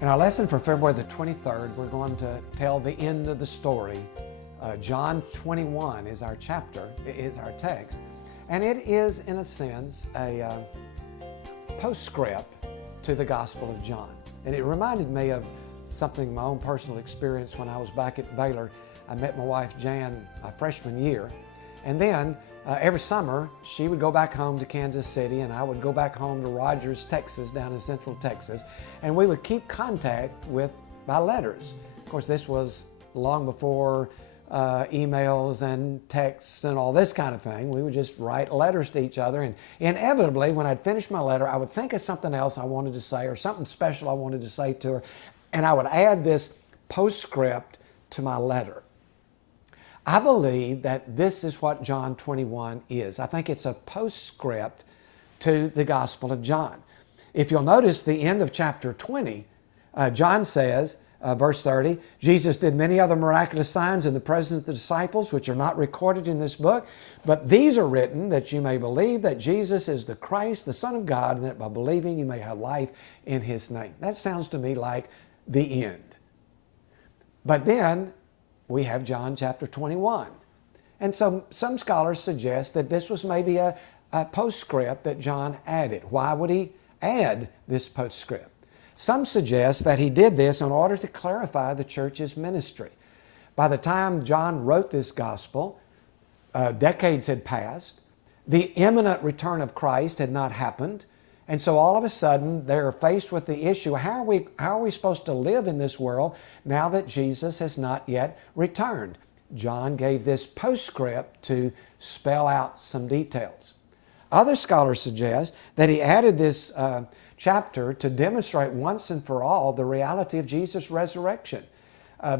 In our lesson for February the 23rd, we're going to tell the end of the story. John 21 is our chapter, is our text, and it is, in a sense, a postscript to the Gospel of John. And it reminded me of something, my own personal experience when I was back at Baylor. I met my wife Jan freshman year, and then every summer she would go back home to Kansas City and I would go back home to Rogers, Texas, down in Central Texas, and we would keep contact by letters. Of course, this was long before emails and texts and all this kind of thing. We would just write letters to each other, and inevitably when I'd finish my letter, I would think of something else I wanted to say or something special I wanted to say to her, and I would add this postscript to my letter. I believe that this is what John 21 is. I think it's a postscript to the Gospel of John. If you'll notice the end of chapter 20, John says, verse 30, Jesus did many other miraculous signs in the presence of the disciples, which are not recorded in this book, but these are written that you may believe that Jesus is the Christ, the Son of God, and that by believing you may have life in His name. That sounds to me like the end. But then we have John chapter 21. And so some scholars suggest that this was maybe a postscript that John added. Why would he add this postscript? Some suggest that he did this in order to clarify the church's ministry. By the time John wrote this gospel, decades had passed. The imminent return of Christ had not happened. And so all of a sudden, they're faced with the issue, how are we supposed to live in this world now that Jesus has not yet returned? John gave this postscript to spell out some details. Other scholars suggest that he added this chapter to demonstrate once and for all the reality of Jesus' resurrection.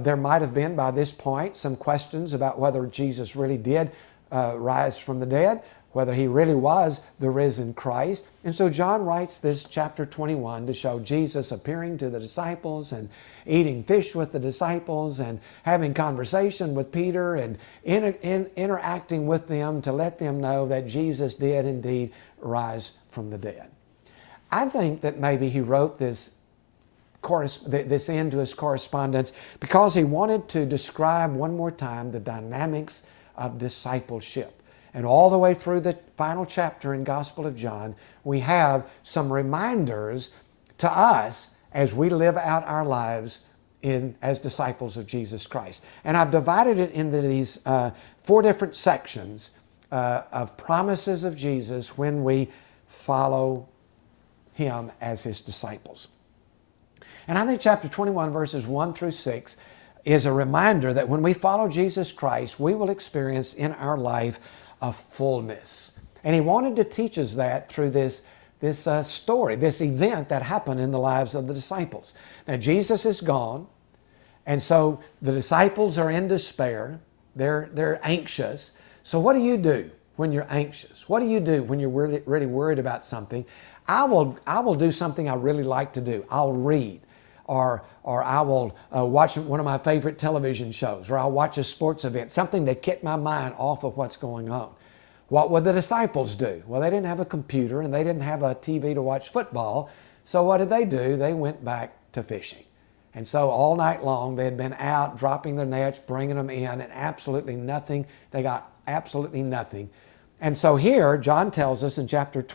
There might have been, by this point, some questions about whether Jesus really did rise from the dead, whether He really was the risen Christ. And so John writes this chapter 21 to show Jesus appearing to the disciples and eating fish with the disciples and having conversation with Peter and interacting with them to let them know that Jesus did indeed rise from the dead. I think that maybe he wrote this end to his correspondence because he wanted to describe one more time the dynamics of discipleship. And all the way through the final chapter in Gospel of John, we have some reminders to us as we live out our lives as disciples of Jesus Christ. And I've divided it into these 4 different sections of promises of Jesus when we follow Him as His disciples. And I think chapter 21, verses 1 through 6, is a reminder that when we follow Jesus Christ, we will experience in our life a fullness. And he wanted to teach us that through this story, this event that happened in the lives of the disciples. Now, Jesus is gone, and so the disciples are in despair. They're anxious. So what do you do when you're anxious? What do you do when you're really worried about something? I will do something I really like to do. I'll read, or I will watch one of my favorite television shows, or I'll watch a sports event, something to get my mind off of what's going on. What would the disciples do? Well, they didn't have a computer and they didn't have a TV to watch football. So what did they do? They went back to fishing. And so all night long they had been out dropping their nets, bringing them in, and absolutely nothing. They got absolutely nothing. And so here John tells us in chapter